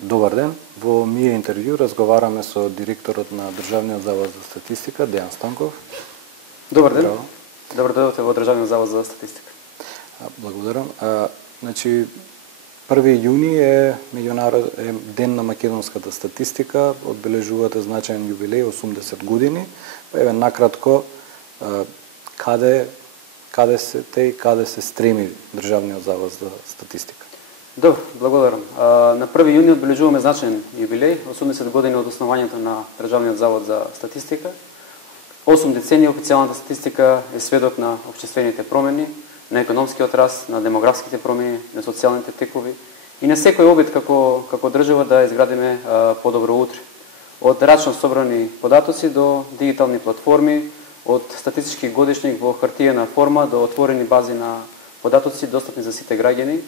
Добар ден, во Мија интервју разговараме со директорот на Државниот завод за статистика, Дејан Станков. Добар ден. Добро дојдовте во Државниот завод за статистика. Благодарам. Значи, 1 јуни е ден на македонската статистика, одбележувате значаен јубилеј, 80 години. Еве накратко, каде се стреми Државниот завод за статистика? Добро, благодарам. На 1 јуни одбележуваме значаен јубилеј, 80 години од основањето на Државниот завод за статистика. 8 децении официјалната статистика е сведок на општествените промени, на економскиот раст, на демографските промени, на социјалните текови и на секој обид како држава да изградиме подобро утре. Од рачно собрани податоци до дигитални платформи, од статистички годишник во хартиена форма до отворени бази на податоци достапни за сите граѓани.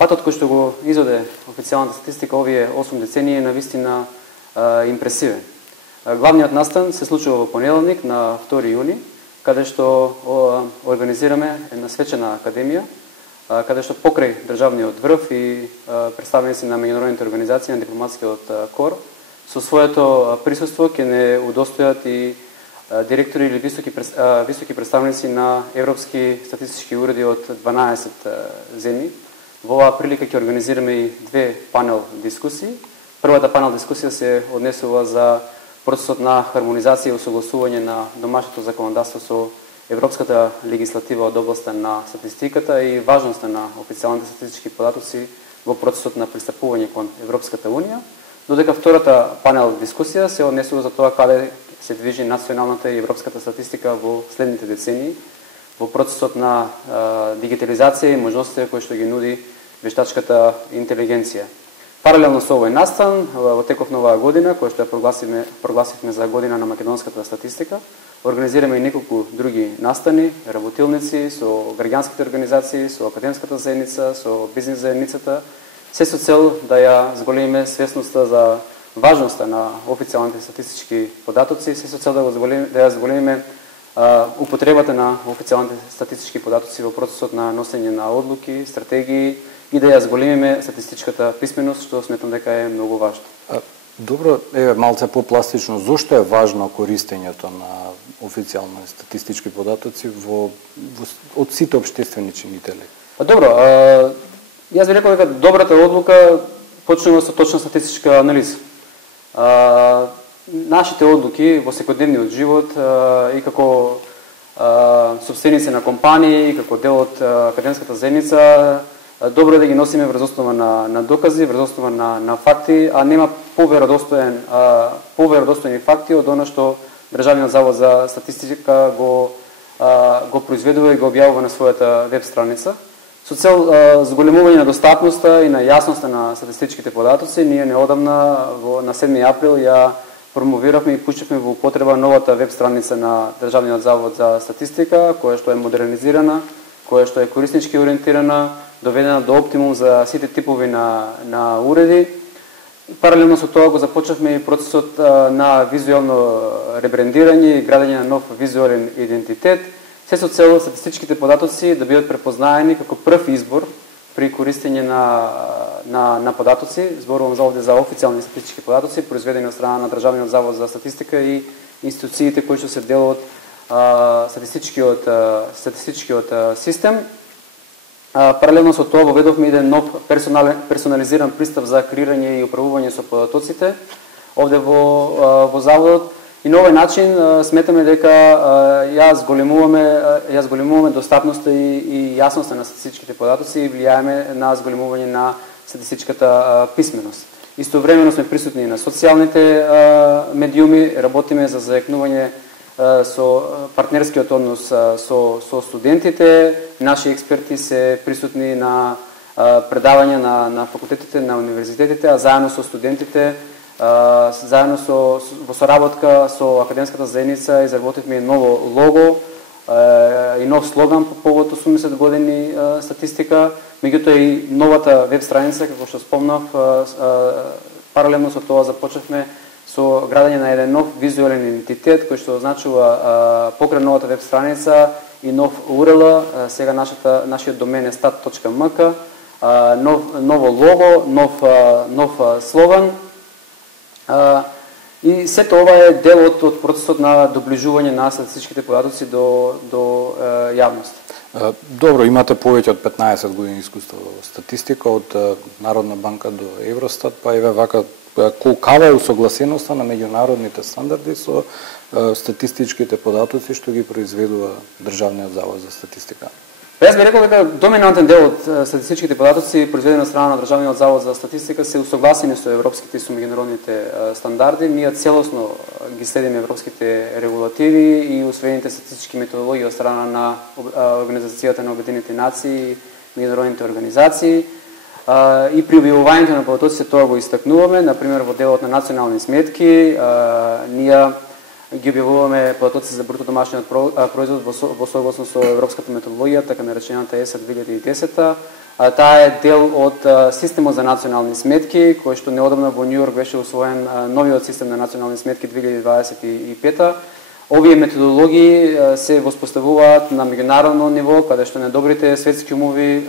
Патот кој што го изведе официјалната статистика овие 8 децении е навистина импресивен. Главниот настан се случува во понеделник на 2 јуни, каде што организираме една свечена академија, каде што покрај државниот врв и представници на меѓународните организации на дипломатскиот кор со своето присуство ќе не удостојат и директори или високи представници на европски статистички уреди од 12 земји. Во оваа прилика ќе организираме и 2 панел дискусии. Првата панел дискусија се однесува за процесот на хармонизација и усогласување на домашното законодавство со европската легислатива од областа на статистиката и важноста на официјалните статистички податоци во процесот на пристапување кон Европската унија, додека втората панел дискусија се однесува за тоа каде се движи националната и европската статистика во следните децении во процесот на дигитализација и можностите кои што ги нуди вештачката интелигенција. Паралелно со овој настан, во теков на оваа година, која што ја прогласивме за година на македонската статистика, организираме и неколку други настани, работилници, со граѓанските организации, со академската заедница, со бизнес заедницата, се со цел да ја зголемиме свесноста за важноста на официјалните статистички податоци, се со цел да ја зголемиме употребата на официјалните статистички податоци во процесот на носење на одлуки, стратегии и да ја зголемиме статистичката писменост, што сметам дека е многу важно. Добро, малце попластично, зошто е важно користењето на официјални статистички податоци од сите општествени чинители? Добро, јас би рекол дека добрата одлука почнува со точна статистичка анализа. Нашите одлуки во секојдневниот живот и како собственици на компании, и како дел од академската заедница, добро е да ги носиме врз основа на докази, врз основа на факти, а нема поверодостојни факти од она што Државниот завод за статистика го произведува и го објавува на својата веб страница. Со цел зголемување на достапноста и на јасноста на статистичките податоци, ние неодамна на 7 април ја промовиравме и пуштивме во употреба новата веб страница на Државниот завод за статистика, која што е модернизирана, која што е кориснички ориентирана, доведена до оптимум за сите типови на уреди. Паралелно со тоа го започнавме и процесот на визуелно ребрендирање и градење на нов визуелен идентитет, се со цел статистичките податоци да бидат препознаени како прв избор при користење на податоци. Зборувам за овде за официјални статистички податоци, произведени од страна на Државниот завод за статистика и институциите кои што се дел од статистичкиот систем. Паралелно со тоа воведовме еден нов персонализиран пристап за креирање и управување со податоците овде во заводот. И на овој начин сметаме дека ја зголемуваме достапноста и јасноста на статистичките податоци и влијаеме на зголемување на статистичката писменост. Истовремено сме присутни на социјалните медиуми, работиме за зајакнување со партнерскиот однос со студентите, наши експерти се присутни на предавање на факултетите, на универзитетите, а заедно со студентите, заедно во соработка со академската заедница изработивме ново лого и нов слоган по повод 80 години статистика, меѓутоа и новата веб страница, како што спомнав, паралелно со тоа започнавме со градење на еден нов визуелен идентитет, кој што означува покрај новата веб страница и нов URL, сега нашиот домен е stat.mk, ново лого, нов слоган. И сето ова е дел од процесот на доближување на статистичките податоци до јавност. Добро, имате повеќе од 15 години искуство во статистика, од Народна банка до Евростат, па еве вака, колкава е усогласеноста на меѓународните стандарди со статистичките податоци што ги произведува Државниот завод за статистика? Јас би рекол дека доминантен дел од статистичките податоци произведени од страна на Државниот завод за статистика се усогласени со европските и со меѓународните стандарди. Ние целосно ги следиме европските регулативи и усвоените статистички методологии од страна на Организацијата на Обединетите нации и меѓународните организации. И при објавувањето на податоците тоа го истакнуваме, например во делот на национални сметки, ние ги објавуваме податоци за бруто домашниот производ во согласно со европската методологија, така наречената ЕСА 2010. Таа е дел од системот за национални сметки, кој што неодамна во Њујорк беше усвоен новиот систем на национални сметки 2025. Овие методологии се воспоставуваат на меѓународно ниво, каде што најдобрите светски умови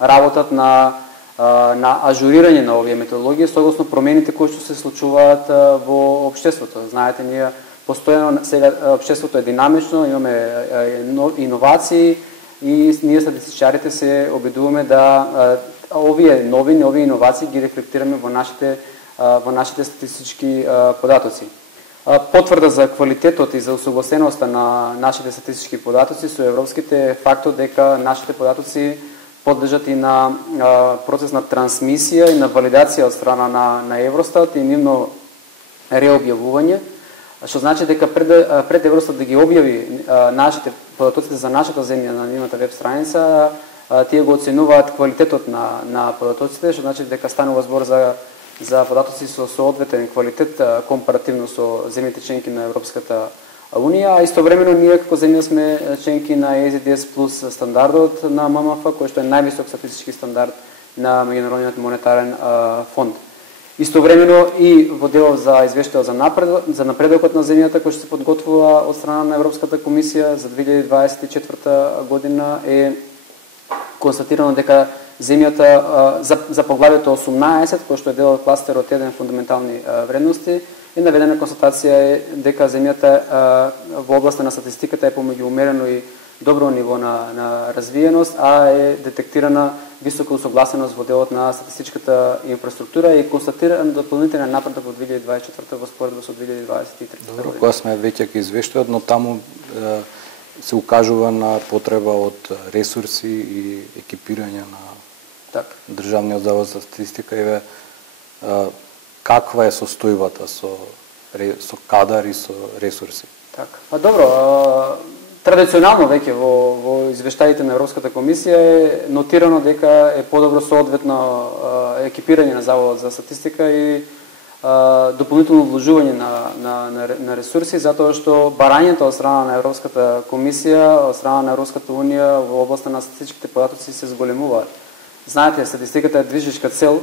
работат на ажурирање на овие методологии согласно промените кои што се случуваат во општеството. Знаете, ние постојано сега општеството е динамично, имаме иновации и ние статистичарите се обидуваме да овие нови иновации ги рефлектираме во нашите статистички податоци. Потврда за квалитетот и за усогласеноста на нашите статистички податоци со европските фактот дека нашите податоци подлежат и на процес на трансмисија и на валидација од страна на Евростат и нивно реобјавување, што значи дека пред Евростат да ги објави нашите податоците за нашата земја на нивната веб страница, тие го оценуваат квалитетот на податоците, што значи дека станува збор за податоци со соодветен квалитет компаративно со земјите членки на Европската Унија, а истовремено ние како земја сме членки на EZDS плюс стандардот на ММФ, кој што е највисок статистички стандард на Меѓународниот монетарен фонд. Истовремено и во делот за извештајот за напредокот на земјата кој што се подготвува од страна на Европската комисија за 2024 година е констатирано дека земјата за поглавието 18, кој што е дел од кластерот 1 фундаментални вредности, и наведена констатација е дека земјата во областа на статистиката е помеѓу умерено и добро ниво на развиеност, а е детектирана висока усогласеност во делот на статистичката инфраструктура и констатиран дополнителен напредок во 2024 во споредба со 2023. Добро, кога сме веќе ке извештаат, но таму се укажува на потреба од ресурси и екипирање на Државниот завод за статистика. Еве, каква е состојбата со кадар и со ресурси? Така. Добро, традиционално веќе во извештаите на Европската комисија е нотирано дека е подобро соодветно екипирање на Заводот за статистика и дополнително вложување на ресурси, затоа што барањето од страна на Европската комисија, од страна на Европската унија во областа на статистичките податоци се зголемуваат. Знаете, статистиката е движечка цел,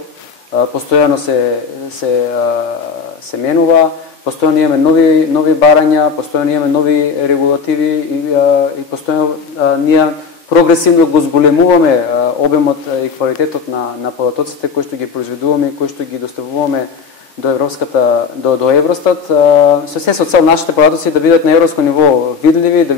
постојано се менува, постојано имаме нови барања, постојано имаме нови регулативи и постојано ние прогресивно го зголемуваме обемот и квалитетот на податоците кои што ги произведуваме и кои што ги доставуваме до Евростат, со се со цел нашите податоци да бидат на европско ниво видливи, да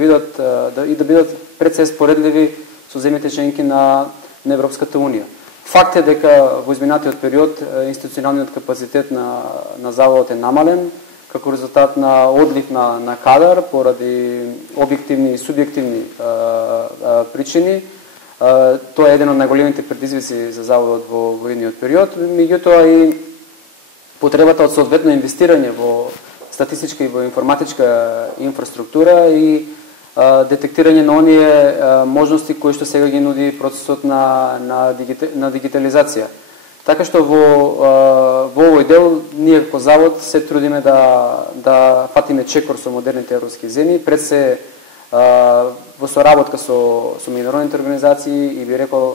бидат пред се споредливи со земјите членки на Европската унија. Факт е дека во изминатиот период институционалниот капацитет на заводот е намален како резултат на одлив на кадар поради објективни и субјективни причини. Тоа е еден од најголемите предизвици за заводот во идниот период, меѓутоа и потребата од соодветно инвестирање во статистичка и во информатичка инфраструктура и детектирање на оние можности кои што сега ги нуди процесот на дигитализација. Така што во овој дел ние како завод се трудиме да фатиме чекор со модерните европски земји, пред се во соработка со меѓународните организации и би рекол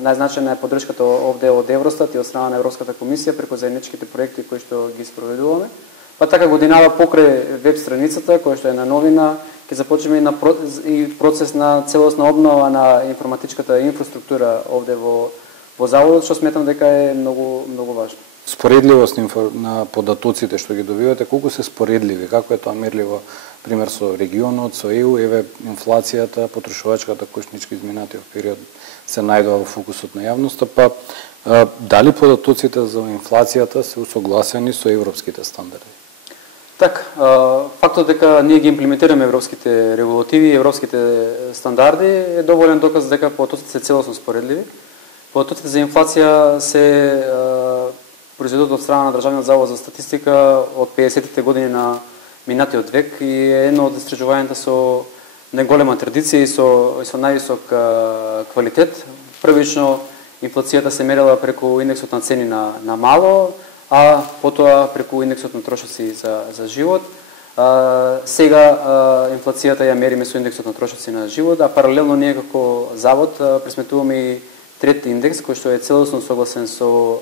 најзначајна е поддршката овде од Евростат и од страна на Европската комисија преку заедничките проекти кои што ги спроведуваме. Па така годинава покрај веб страницата која што е на новина, ќе започнеме и процес на целосна обнова на информатичката инфраструктура овде во во заводот, што сметам дека е многу важно. Споредливост на податоците што ги добивате, колку се споредливи, како е тоа мерливо, пример со регионот, со ЕУ, еве инфлацијата, потрошувачката кошнички изминатиот период се најдува во фокусот на јавноста, па дали податоците за инфлацијата се усогласени со европските стандарди? Так, фактот дека ние ги имплементираме европските регулативи и европските стандарди е доволен доказ дека податоците се целосно споредливи. Податоците за инфлација се произведуваат од страна на Државниот завод за статистика од 50-тите години на минатиот век и е едно од истражувањата со најголема традиција и со највисок квалитет. Првично инфлацијата се мерила преку индексот на цени на мало, а потоа преку индексот на трошоци за живот. Сега инфлацијата ја мериме со индексот на трошоци на живот, а паралелно ние како завод пресметуваме и трет индекс кој што е целосно согласен со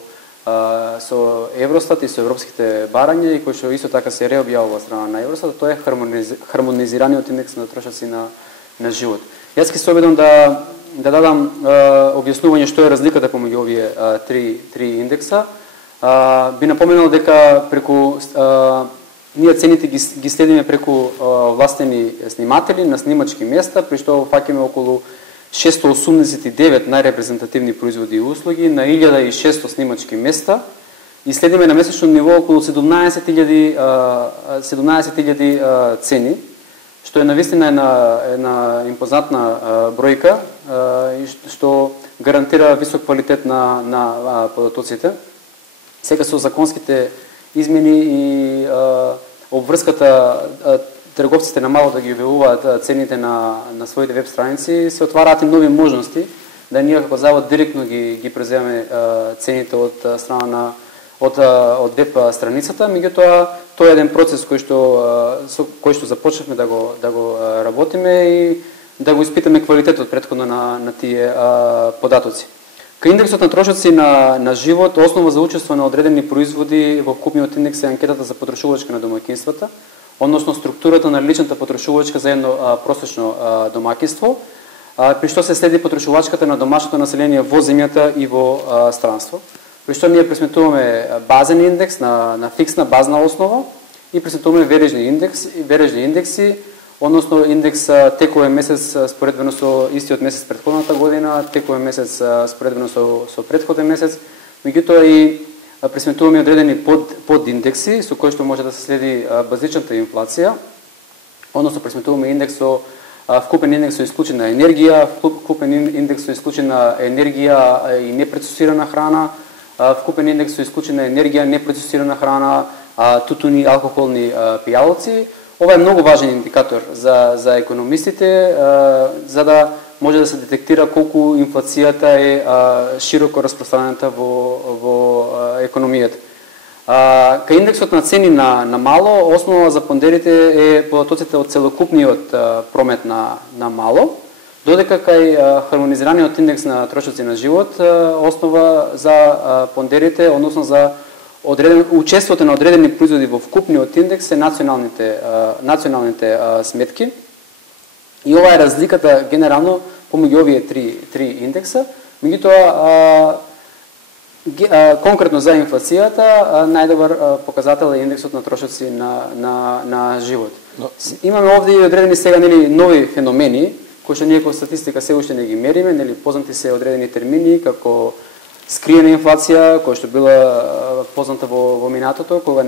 Евростат и со европските барања и кој што исто така се реобјавува од страна на Евростат, тоа е хармонизираниот индекс на трошоци на живот. Јас ќе се обидам да дадам објаснување што е разликата помеѓу овие три индекса. Би напоменал дека преку ние цените ги следиме преку властени сниматели на снимачки места, при што фаќаме околу 689 најрепрезентативни производи и услуги на 1600 снимачки места и следиме на месечно ниво околу 17.000 цени, што е навистина една импозантна бројка и што гарантира висок квалитет на податоците. Сега со законските измени и обврската трговците на мало да ги објавуваат цените на своите веб страници, се отвараат и нови можности да ние како завод директно ги преземаме цените од страна од веб страницата, меѓутоа тоа е еден процес кој што започнавме да го работиме и да го испитаме квалитетот претходно на тие податоци. Кај индексот на трошоци на живот, основа за учество на одредени производи во вкупниот индекс е анкетата за потрошувачка на домаќинствата, односно структурата на личната потрошувачка за едно просечно домаќинство, при што се следи потрошувачката на домашното население во земјата и во странство. При што ние пресметуваме базен индекс на фиксна базна основа и пресметуваме вережни индекси, односно индекс текувен месец споредбено со истиот месец претходната година, текувен месец споредбено со претходен месец, меѓутоа и пресметуваме одредени подиндекси со кои што може да се следи базичната инфлација, односно пресметуваме индекс со вкупен индекс со исклучена енергија, вкупен индекс со исклучена енергија и непроцесирана храна, вкупен индекс со исклучена енергија, непроцесирана храна, тутуни, алкохолни пијалци. Ова е многу важен индикатор за економистите, за да може да се детектира колку инфлацијата е широко распространета во економијата. Кај индексот на цени на мало, основа за пондерите е податоците од целокупниот промет на мало, додека кај хармонизираниот индекс на трошоци на живот, основа за пондерите, односно за учеството на одредени производи во вкупниот индекс е националните сметки. И ова е разликата генерално помеѓу овие три индекса. Меѓутоа, конкретно за инфлацијата, најдобар показател е индексот на трошоци на живот. Имаме овде и одредени сега нови феномени, кои што ние како статистика се уште не ги мериме, познати се одредени термини како скриена инфлација, која што била позната во минатото, кога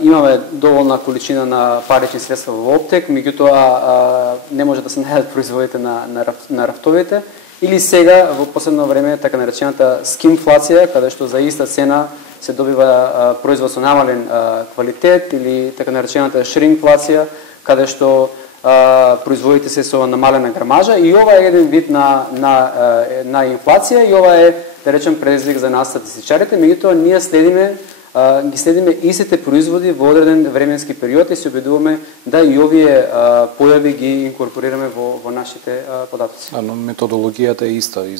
имаме доволна количина на парични средства во оптек, меѓутоа не може да се најдат производите на рафтовите, или сега во последно време така наречената скимфлација, каде што за иста цена се добива производ со намален квалитет, или така наречената шрингфлација, каде што производите се со намалена грамажа, и ова е еден вид на инфлација и ова е, да речем, предизвик за нас статистичарите, меѓутоа ние ги следиме истите производи во одреден временски период и се обидуваме да и овие појави ги инкорпорираме во нашите податоци. Но методологијата е иста и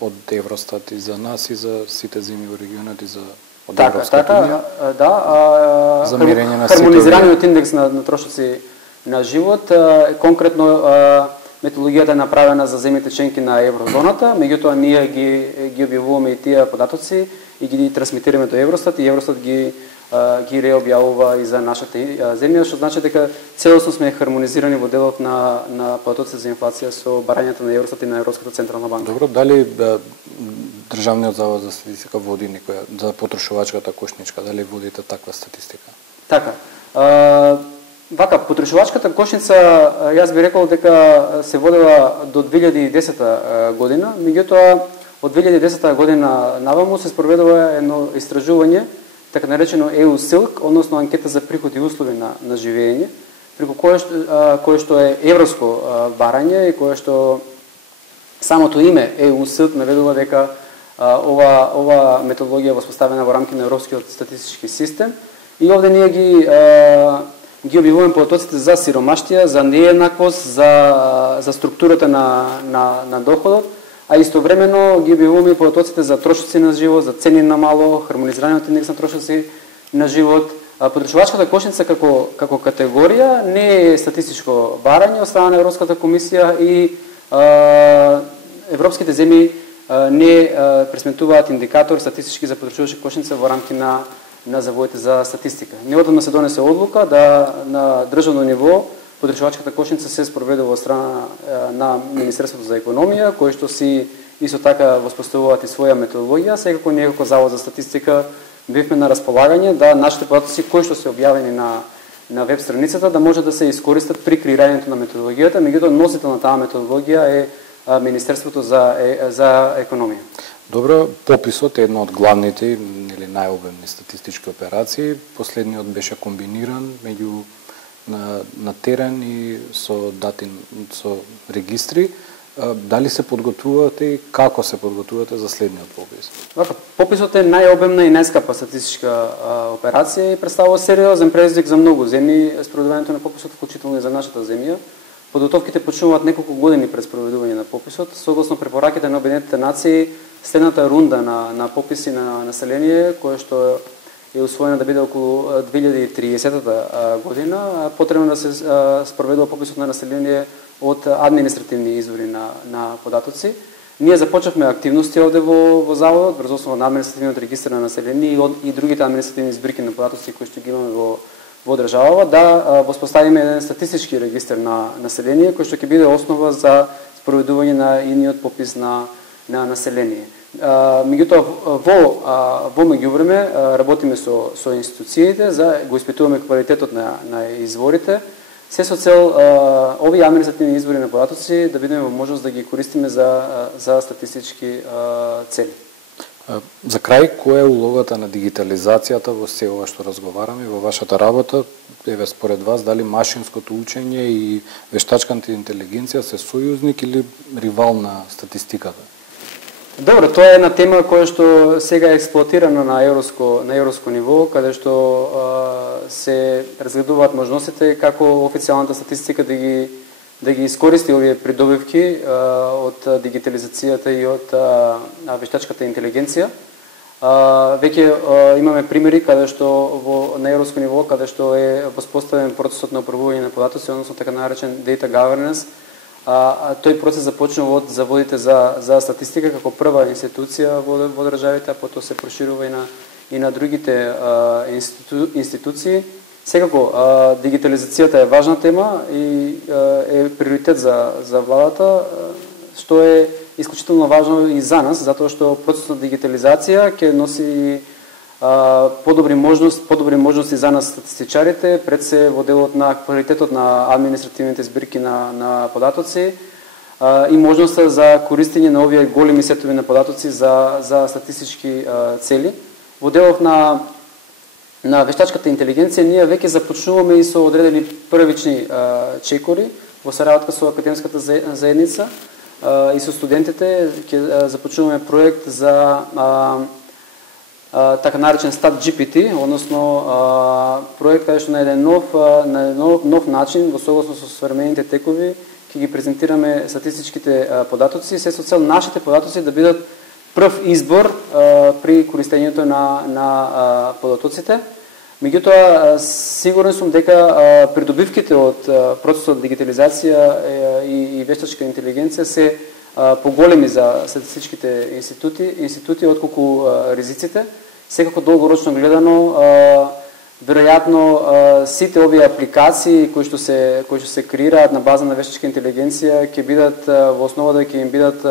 од Евростат и за нас и за сите земји во регионот и за Европската унија. Да, за мерење на хармонизираниот индекс на трошоци на живот конкретно Методологијата е направена за земјите членки на еврозоната, меѓутоа ние ги објавуваме и тие податоци и ги трансмитираме до Евростат и Евростат ги реобјавува и за нашата земја, што значи дека целосно сме хармонизирани во делот на податоци за инфлација со барањата на Евростат и на Европската централна банка. Добро, дали Државниот завод за статистика води некоја за потрошувачката кошничка, дали водите таква статистика? Така. Вака, потрошувачката кошница, јас би рекол дека се водела до 2010 година, меѓутоа од 2010 година наваму се спроведува едно истражување, така наречено EU-SILK, односно анкета за приход и услови на живење, преку кое што е европско барање и кое што самото име EU-SILK наведува дека ова методологија е воспоставена во рамки на Европскиот статистички систем и овде ние ги објавуваме податоците за сиромаштија, за нееднаквост, за структурата на доходот, а истовремено ги објавуваме податоците за трошоци на живот, за цени на мало, хармонизираниот индекс на трошоци на живот. Потрошувачката кошница како категорија не е статистичко барање од страна на Европската комисија и европските земји не пресметуваат индикатор статистички за потрошувачка кошница во рамки на заводите за статистика. Неодамна се донесе одлука да на државно ниво потрошувачката кошница се спроведува од страна на Министерството за економија, кој што си исто така воспоставуваат и своја методологија. Секако ние како Завод за статистика бевме на располагање да нашите податоци кои што се објавени на веб страницата да може да се искористат при креирањето на методологијата, меѓутоа носител на таа методологија е Министерството за економија. Добро, пописот е една од главните или најобемни статистички операции. Последниот беше комбиниран меѓу на терен и со дати со регистри. Дали се подготвувате и како се подготвувате за следниот попис? Пописот е најобемна и најскапа статистичка операција и представува сериозен предизвик за многу земји. Спроведувањето на пописот, вклучително и за нашата земја. Подготовките почнуваат неколку години пред спроведување на пописот. Согласно препораките на Обединетите нации, следната рунда на пописи на население, кое што е усвоена да биде околу 2030 година, потребно да се спроведува пописот на население од административни извори на податоци. Ние започнавме активности овде во заводот, врз основа на административниот регистар на население и другите административни збирки на податоци кои што ги имаме во државава, да воспоставиме еден статистички регистар на население кој што ќе биде основа за спроведување на идниот попис на население. Меѓутоа во меѓувреме работиме со институциите за го испитуваме квалитетот на изворите, се со цел овие административни извори на податоци да бидеме во можност да ги користиме за статистички цели. За крај, која е улогата на дигитализацијата во се ова што разговараме во вашата работа? Еве според вас дали машинското учење и вештачката интелигенција се сојузник или ривал на статистиката? Добро, тоа е една тема која што сега е експлоатирана на европско ниво, каде што се разгледуваат можностите како официјалната статистика да ги искористи овие придобивки од дигитализацијата и од вештачката интелигенција. Веќе имаме примери каде што на европско ниво каде што е воспоставен процесот на управување на податоци, односно така наречен data governance. Тој процес започнува од заводите за статистика како прва институција во државите, а потоа се проширува и на другите институции. Секако, дигитализацијата е важна тема и е приоритет за владата, што е исклучително важно и за нас, затоа што процесот на дигитализација ќе носи подобри можности за нас статистичарите, пред се во делот на квалитетот на административните збирки на податоци и можноста за користење на овие големи сетови на податоци за статистички цели. Во делот на вештачката интелигенција ние веќе започнуваме и со одредени првични чекори во саработка со академската заедница и со студентите. Ќе започнуваме проект за така наречен StatGPT, односно проект каде што на еден нов начин, во согласно со современите текови, ќе ги презентираме статистичките податоци, се со цел нашите податоци да бидат прв избор при користењето на податоците. Меѓутоа, сигурен сум дека придобивките од процесот дигитализација и вештачка интелигенција се поголеми за статистичките институти отколку ризиците. Секако долгорочно гледано, веројатно сите овие апликации кои што се креираат на база на вештачка интелигенција ќе бидат во основа да ќе им бидат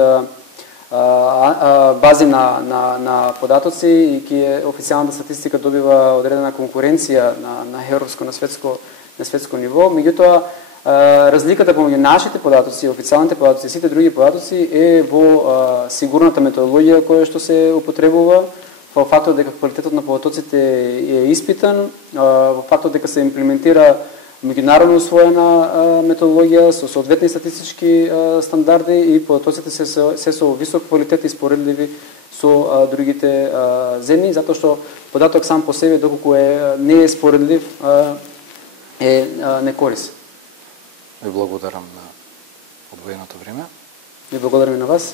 бази на податоци и ќе официјалната статистика добива одредена конкуренција на европско, на светско ниво. Меѓутоа, разликата помеѓу нашите податоци, официјалните податоци и сите други податоци е во сигурната методологија која што се употребува, во фактот дека квалитетот на податоците е испитан, во фактот дека се имплементира меѓународно усвоена методологија со соодветни статистички стандарди и податоците се со висок квалитет и споредливи со другите земји, затоа што податок сам по себе, доколку не е споредлив, е некорисен. Ви благодарам на одвоеното време. Ви благодарам и на вас.